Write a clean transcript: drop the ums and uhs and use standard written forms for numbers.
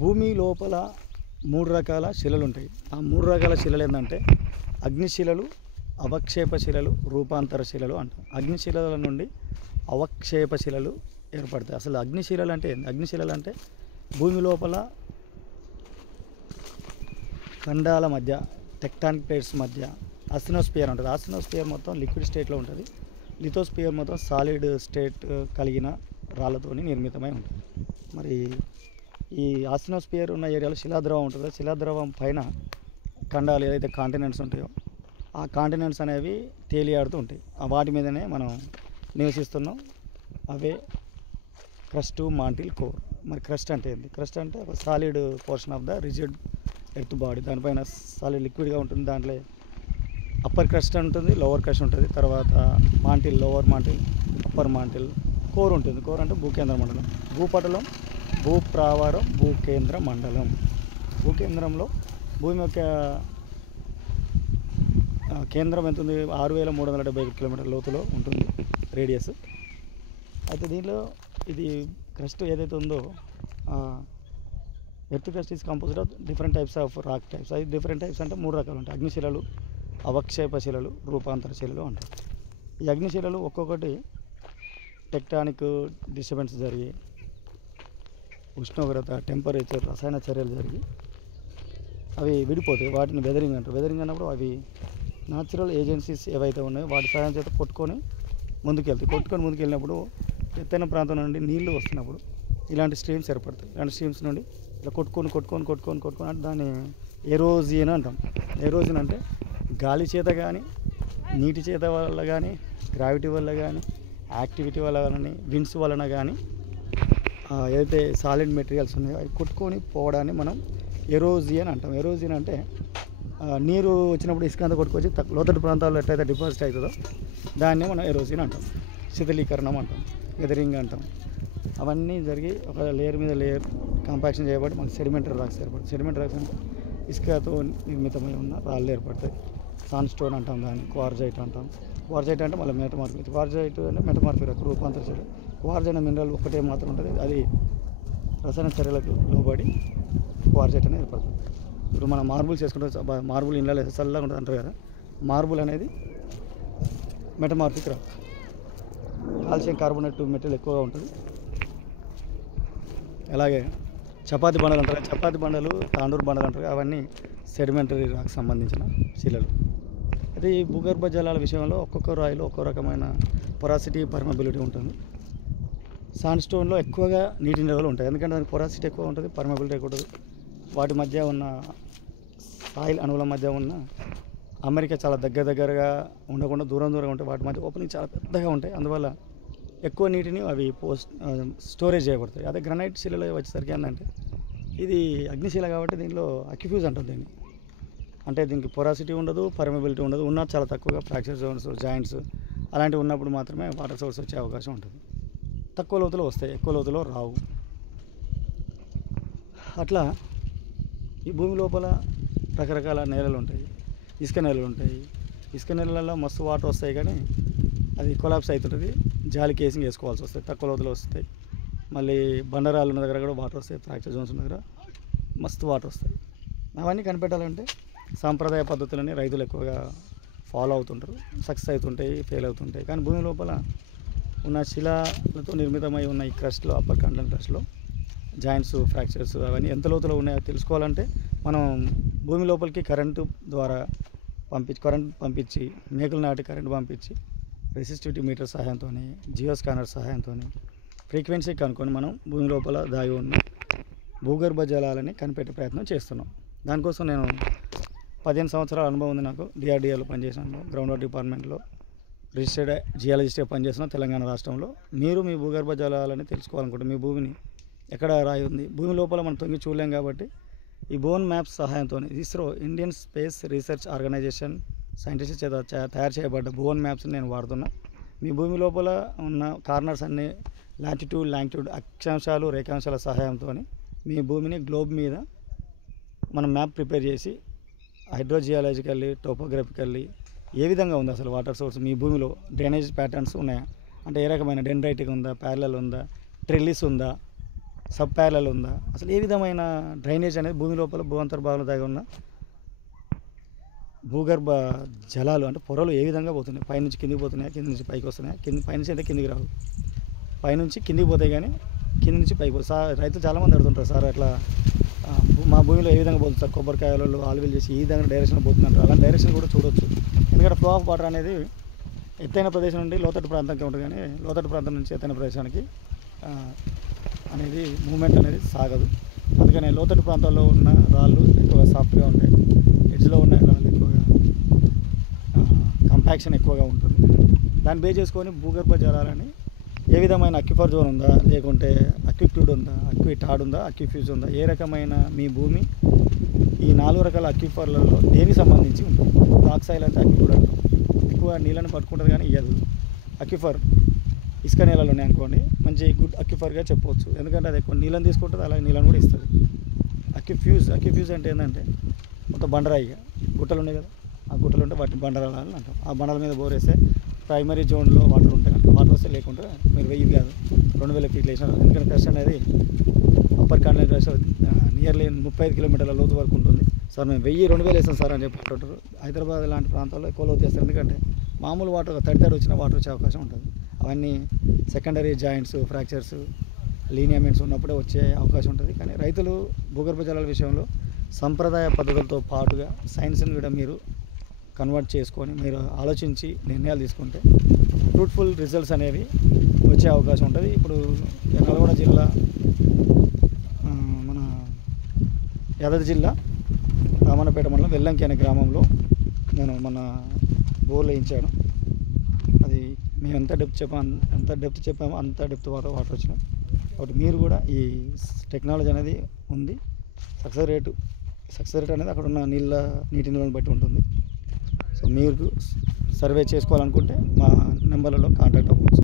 భూమి లోపల 3 రకాల శిలలు ఉంటాయి. ఆ 3 రకాల శిలలు ఏంటంటే అగ్నిశిలలు, అవక్షేప శిలలు, రూపాంతర శిలలు అంటాం. అగ్నిశిలల నుండి అవక్షేప శిలలు ఏర్పడతాయి. అసలు అగ్నిశిలలు అంటే ఏంది? అగ్నిశిలలు అంటే భూమి లోపల ఖండాల మధ్య, టెక్టానిక్ ప్లేట్స్ మధ్య ఆస్టినోస్పియర్ ఉంటుంది. ఆస్టినోస్పియర్ మొత్తం లిక్విడ్ స్టేట్లో ఉంటుంది. లిథోస్పియర్ మొత్తం సాలిడ్ స్టేట్ కలిగిన రాళ్ళతోని నిర్మితమై ఉంటుంది. మరి ఈ ఆస్టినోస్పియర్ ఉన్న ఏరియాలో శిలాద్రవం ఉంటుంది. శిలాద్రవం పైన ఖండాలు ఏదైతే కాంటినెంట్స్ ఉంటాయో ఆ కాంటినెంట్స్ అనేవి తేలియాడుతూ ఉంటాయి. వాటి మీదనే మనం నివసిస్తున్నాం. అవే క్రస్ట్, మాంటిల్, కోర్. మరి క్రస్ట్ అంటే ఏంటి? క్రస్ట్ అంటే ఒక solid portion of the rigid earth body. దానిపైన సాలిడ్ లిక్విడ్గా ఉంటుంది. దాంట్లో అప్పర్ క్రస్ట్ ఉంటుంది, లోవర్ క్రస్ట్ ఉంటుంది. తర్వాత mantle, lower mantle, upper mantle, core ఉంటుంది. కోర్ అంటే భూకేంద్ర మండలం. భూపటలం, భూప్రావారం, భూకేంద్ర మండలం. భూకేంద్రంలో భూమి యొక్క కేంద్రం ఎంత ఉంది? 6375 కిలోమీటర్ల లోతులో ఉంటుంది రేడియస్. అయితే దీనిలో ఇది క్రస్ట్ ఏదైతే ఉందో earth crust is composed of different types of rock types. అది డిఫరెంట్ టైప్స్ అంటే 3 రకాలు ఉంటాయి. అగ్నిశిలలు, అవక్షేప శిలలు, రూపాంతర శిలలు అంటారు. ఈ అగ్నిశిలలు ఒక్కొక్కటి టెక్టానిక్ డిస్టర్బెన్స్ జరిగి, ఉష్ణోగ్రత, టెంపరేచర్, రసాయన చర్యలు జరిగి అవి విడిపోతాయి. వాటిని వెదరింగ్ అంటారు. వెదరింగ్ అన్నప్పుడు అవి న్యాచురల్ ఏజెన్సీస్ ఏవైతే ఉన్నాయో వాటి సహాయం చేత కొట్టుకొని ముందుకెళ్తాయి. కొట్టుకొని ముందుకెళ్ళినప్పుడు ఎత్తైన ప్రాంతం నుండి నీళ్లు వస్తున్నప్పుడు ఇలాంటి స్ట్రీమ్స్ ఏర్పడతాయి. ఇలాంటి స్ట్రీమ్స్ నుండి ఇలా కొట్టుకొని అంటే దాన్ని ఎరోజియన్ అంటాం. ఎరోజన్ అంటే గాలి చేత కానీ, నీటి చేత వల్ల కానీ, గ్రావిటీ వల్ల కానీ, యాక్టివిటీ వల్ల కానీ, విండ్స్ వలన కానీ ఏదైతే సాలిడ్ మెటీరియల్స్ ఉన్నాయో అవి కొట్టుకొని పోవడాన్ని మనం ఎరోజియన్ అంటాం. ఎరోజియన్ అంటే నీరు వచ్చినప్పుడు ఇసుక అంతా కొట్టుకొచ్చి లోతట్టు ప్రాంతాల్లో ఎట్లయితే డిపాజిట్ అవుతుందో దాన్నే మనం ఎరోజియన్ అంటాం. శిథిలీకరణం అంటాం, వెదరింగ్ అంటాం. అవన్నీ జరిగి ఒక లేయర్ మీద లేయర్ కాంపాక్షన్ చేయబడి మనకి సెడిమెంటరీ రాక్స్ ఏర్పడతాయి. సెడిమెంటరీ రాక్స్ అంటే ఇసుకతో నిర్మితమై ఉన్న రాళ్ళు ఏర్పడతాయి. సాండ్ స్టోన్ అంటాం, దాన్ని క్వార్జైట్ అంటాం. క్వార్జైట్ అంటే మళ్ళీ మెటమార్ఫిక్. క్వార్జైట్ అంటే మెటమార్ఫిక్ రూపాంతర చర్య. క్వార్జ్ అనే మినరల్ ఒకటే మాత్రం ఉంటుంది. అది రసాయన చర్యలకు లోబడి క్వార్జైట్ అనేది ఏర్పడుతుంది. ఇప్పుడు మనం మార్బుల్ చేసుకుంటే మార్బుల్ ఇండ్లలో చల్లగా ఉంటుంది అంటారు కదా. మార్బుల్ అనేది metamorphic rock. Calcium carbonate material ఎక్కువగా ఉంటుంది. అలాగే చపాతి బండలు అంటారు. చపాతి బండలు, తాండూరు బండలు అంటారు. అవన్నీ సెడిమెంటరీ రాక్ సంబంధించిన శిలలు. అయితే ఈ భూగర్భ జలాల విషయంలో ఒక్కొక్క రాయిలో ఒక్కో రకమైన పొరాసిటీ, పర్మబిలిటీ ఉంటుంది. సాండ్ స్టోన్లో ఎక్కువగా నీటి నిల్వలు ఉంటాయి. ఎందుకంటే దానికి పొరాసిటీ ఎక్కువ ఉంటుంది, పర్మబిలిటీ ఎక్కువ ఉంటుంది. వాటి మధ్య ఉన్న సాయిల్ అణువుల మధ్య ఉన్న అమెరికా చాలా దగ్గరగా ఉండకుండా దూరంగా ఉంటాయి. వాటి మధ్య ఓపెనింగ్ చాలా పెద్దగా ఉంటాయి. అందువల్ల ఎక్కువ నీటిని అవి స్టోరేజ్ చేయబడతాయి. అదే గ్రనైట్ శిలలో వచ్చేసరికి ఏంటంటే ఇది అగ్నిశిల కాబట్టి దీనిలో అక్యుఫ్యూజ్ అంటుంది దీన్ని. అంటే దీనికి పొరాసిటీ ఉండదు, పర్మబిలిటీ ఉండదు. ఉన్న చాలా తక్కువగా ఫ్రాక్చర్ జోన్స్, జాయింట్స్ అలాంటివి ఉన్నప్పుడు మాత్రమే వాటర్ సోర్స్ వచ్చే అవకాశం ఉంటుంది. తక్కువ లోతులో వస్తాయి, ఎక్కువ లోతులో రావు. అట్లా ఈ భూమి లోపల రకరకాల నేలలు ఉంటాయి. ఇసుక నేలలు ఉంటాయి. ఇసుక నేలలలో మస్తు వాటర్ వస్తాయి కానీ అది కొలాప్స్ అవుతుంటుంది. జాలి కేసింగ్ వేసుకోవాల్సి వస్తాయి. తక్కువ లోతులో వస్తాయి. మళ్ళీ బండరాలు ఉన్న దగ్గర కూడా వాటర్ వస్తాయి. ఫ్రాక్చర్ జోన్స్ ఉన్న దగ్గర మస్తు వాటర్ వస్తాయి. అవన్నీ కనిపెట్టాలంటే సాంప్రదాయ పద్ధతులని రైతులు ఎక్కువగా ఫాలో అవుతుంటారు. సక్సెస్ అవుతుంటాయి, ఫెయిల్ అవుతుంటాయి. కానీ భూమి లోపల ఉన్న శిలలతో నిర్మితమై ఉన్న ఈ క్రస్ట్లో, అప్పర్ కాంటినెంటల్ క్రస్ట్లో జాయింట్స్, ఫ్రాక్చర్స్ అవన్నీ ఎంత లోతులో ఉన్నాయో తెలుసుకోవాలంటే మనం భూమి లోపలికి కరెంటు పంపించి మేకులు నాటి కరెంటు పంపించి రెసిస్టివిటీ మీటర్ సహాయంతో, జియో స్కానర్ సహాయంతో ఫ్రీక్వెన్సీ కనుక్కొని మనం భూమి లోపల దాగి ఉన్న భూగర్భ జలాలని కనిపెట్టే ప్రయత్నం చేస్తున్నాం. దానికోసం నేను 15 సంవత్సరాల అనుభవం ఉంది నాకు. డిఆర్డిఏలో పనిచేసాను, గ్రౌండ్ వాటర్ డిపార్ట్మెంట్లో రిజిస్టర్డ్ జియాలజిస్ట్గా పనిచేస్తున్న తెలంగాణ రాష్ట్రంలో. మీరు మీ భూగర్భ జలాలని తెలుసుకోవాలనుకుంటే మీ భూమిని ఎక్కడ రాయి ఉంది, భూమి లోపల మనం తొంగి చూడలేం కాబట్టి ఈ బోన్ మ్యాప్స్ సహాయంతో ISRO, Indian space research organisation scientist చేత తయారు చేయబడ్డ బోన్ మ్యాప్స్ని నేను వాడుతున్నా. మీ భూమి లోపల ఉన్న కార్నర్స్ అన్ని లాటిట్యూడ్, లాంగిట్యూడ్ అక్షాంశాలు, రేఖాంశాల సహాయంతో మీ భూమిని గ్లోబ్ మీద మనం మ్యాప్ ప్రిపేర్ చేసి హైడ్రోజియాలజికల్లీ, టోపోగ్రఫికల్లీ ఏ విధంగా ఉంది అసలు వాటర్ సోర్స్ మీ భూమిలో, డ్రైనేజ్ ప్యాటర్న్స్ ఉన్నాయా అంటే ఏ రకమైన డెండ్రైటిక్ ఉందా, ప్యారలల్ ఉందా, ట్రెల్లిస్ ఉందా, సబ్ ప్యారలల్ ఉందా, అసలు ఏ విధమైన డ్రైనేజ్ అనేది భూమి లోపల భూఅంతర్భాగంలో దాగి ఉన్న భూగర్భ జలాలు అంటే పొరలు ఏ విధంగా పోతున్నాయి, పైనుంచి కిందికి పోతున్నాయా, కింది నుంచి పైకి వస్తున్నాయా, పైనుంచి అయితే కిందికి రావు, పైనుంచి కిందికి పోతాయి కానీ కింది నుంచి పైకి పోతుంది. సార్ రైతులు చాలామంది అడుగుతుంటారు, సార్ అట్లా మా భూమిలో ఏ విధంగా పోతుంది సార్, కొబ్బరికాయలలో ఆలువీలు చేసి ఈ విధంగా డైరెక్షన్ పోతుందంటారు. అలాంటి డైరెక్షన్ కూడా చూడొచ్చు. ఎందుకంటే ఫ్లో ఆఫ్ వాటర్ అనేది ఎత్తైన ప్రదేశం నుండి లోతట్టు ప్రాంతానికి ఉంటుంది, కానీ లోతట్టు ప్రాంతం నుంచి ఎత్తైన ప్రదేశానికి అనేది మూమెంట్ అనేది సాగదు. అందుకని లోతట్టు ప్రాంతాల్లో ఉన్న రాళ్ళు ఎక్కువగా సాఫ్ట్గా ఉంటాయి, ఎడ్జ్లో ఉన్న రాళ్ళు ఎక్కువగా కంపాక్షన్ ఎక్కువగా ఉంటుంది. దాన్ని బేస్ చేసుకొని భూగర్భ జలాలని ఏ విధమైన అక్విఫర్ జోన్ ఉందా, లేకుంటే అక్విట్యూడ్ ఉందా, అక్విటాడ్ ఉందా, అక్విఫ్యూజ్ ఉందా, ఏ రకమైన మీ భూమి ఈ 4 రకాల అక్విఫర్లలో దేనికి సంబంధించి ఉంటుంది. రాక్ సాయిల్ అంటే అక్విఫ్యూడ్ అంటాం, ఎక్కువ నీళ్ళని పట్టుకుంటుంది కానీ ఇయ్యదు. అక్విఫర్ ఇసుక నీళ్ళలో ఉన్నాయి అనుకోండి, మంచి గుడ్ అక్విఫర్గా చెప్పవచ్చు, ఎందుకంటే అది ఎక్కువ నీళ్ళని తీసుకుంటుంది, అలాగే నీళ్ళని కూడా ఇస్తుంది. అక్విఫ్యూజ్ అంటే ఏంటంటే మొత్తం బండరాయిగా గుట్టలు ఉన్నాయి కదా, ఆ గుట్టలు ఉంటే వాటిని బండరాలని అంటాం. ఆ బండల మీద బోరేస్తే ప్రైమరీ జోన్లో వాటర్ ఉంటాయి కనుక వాటర్ వస్తే లేకుండా మీరు 1000 కాదు 2000 ఫీట్లు వేసినారు. ఎందుకంటే క్రష్ అనేది అప్పర్ కాండినల్ క్రష్ నియర్లీ 35 కిలోమీటర్ల లోతు వరకు ఉంటుంది. సార్ మేము 1000-2000 వేసాం సార్ అని చెప్పి అంటారు. హైదరాబాద్ లాంటి ప్రాంతాల్లో ఎక్కువ లోతు వేస్తారు, ఎందుకంటే మామూలు వాటర్ తడి వచ్చినా వాటర్ వచ్చే అవకాశం ఉంటుంది. అవన్నీ సెకండరీ జాయింట్స్, ఫ్రాక్చర్స్, లీనియమెంట్స్ ఉన్నప్పుడే వచ్చే అవకాశం ఉంటుంది. కానీ రైతులు భూగర్భ జలాల విషయంలో సంప్రదాయ పద్ధతులతో పాటుగా సైన్స్ని కూడా మీరు కన్వర్ట్ చేసుకొని మీరు ఆలోచించి నిర్ణయాలు తీసుకుంటే ఫ్రూట్ఫుల్ రిజల్ట్స్ అనేవి వచ్చే అవకాశం ఉంటుంది. ఇప్పుడు నల్గొండ జిల్లా, మన యాదాద్రి జిల్లా రామన్నపేట మండలం వెల్లంకి అనే గ్రామంలో నేను మన బోర్లు వేయించాను. అది మేము ఎంత డెప్త్ చెప్పామో అంత డెప్త్ వాటర్ వచ్చినాయి. కాబట్టి మీరు కూడా ఈ టెక్నాలజీ అనేది ఉంది. సక్సెస్ రేట్ అనేది అక్కడ ఉన్న నీటి నిల్వను బట్టి ఉంటుంది. సో మీరు సర్వే చేసుకోవాలనుకుంటే మా నెంబర్లలో కాంటాక్ట్ అవ్వచ్చు.